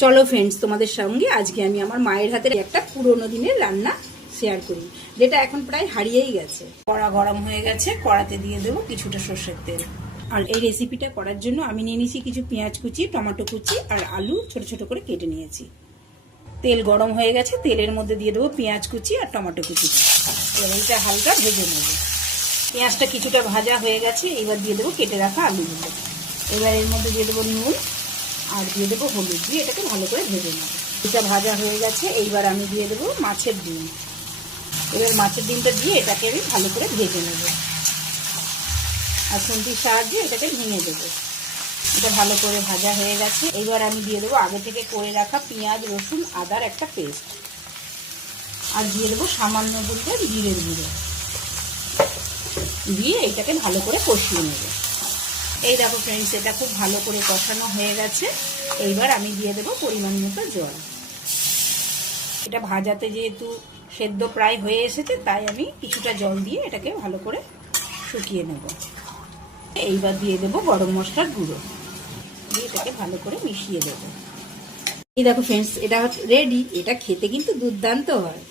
চলো ফ্রেন্ডস, তোমাদের সঙ্গে আজকে আমি আমার মায়ের হাতের একটা পুরোনো দিনের রান্না শেয়ার করি, যেটা এখন প্রায় হারিয়েই গেছে। কড়া গরম হয়ে গেছে, কড়াতে দিয়ে দেবো কিছুটা সর্ষের তেল। আর এই রেসিপিটা করার জন্য আমি নিয়ে নিয়েছি কিছু পেঁয়াজ কুচি, টমেটো কুচি আর আলু ছোট ছোট করে কেটে নিয়েছি। তেল গরম হয়ে গেছে, তেলের মধ্যে দিয়ে দেবো পেঁয়াজ কুচি আর টমেটো কুচিটা। এবার এইটা হালকা ভেজে নেবো। পেঁয়াজটা কিছুটা ভাজা হয়ে গেছে, এবার দিয়ে দেবো কেটে রাখা আলুগুলো। এবার এর মধ্যে দিয়ে দেবো নুন আর দিয়ে দেবো হলুদ, দিয়ে এটাকে ভালো করে ভেজে নেব। এটা ভাজা হয়ে গেছে, এইবার আমি দিয়ে দেবো মাছের ডিম। এবার মাছের ডিমটা দিয়ে এটাকে আমি ভালো করে ভেজে নেব আর খুন্তির সাহায্যে এটাকে ভেঙে দেবো। এটা ভালো করে ভাজা হয়ে গেছে, এইবার আমি দিয়ে দেবো আগে থেকে করে রাখা পেঁয়াজ রসুন আদার একটা পেস্ট আর দিয়ে দেবো সামান্য বলতে জিরের গুঁড়ো, দিয়ে এটাকে ভালো করে কষিয়ে নেব। এই দেখো ফ্রেন্ডস, এটা খুব ভালো করে কষানো হয়ে গেছে। এইবার আমি দিয়ে দেবো পরিমাণ মতো জল। এটা ভাজাতে যেহেতু সেদ্ধ প্রায় হয়ে এসেছে, তাই আমি কিছুটা জল দিয়ে এটাকে ভালো করে শুকিয়ে নেব। এইবার দিয়ে দেবো গরম মশলার গুঁড়ো, দিয়ে এটাকে ভালো করে মিশিয়ে দেবো। এই দেখো ফ্রেন্ডস, এটা রেডি। এটা খেতে কিন্তু দুর্দান্ত হয়।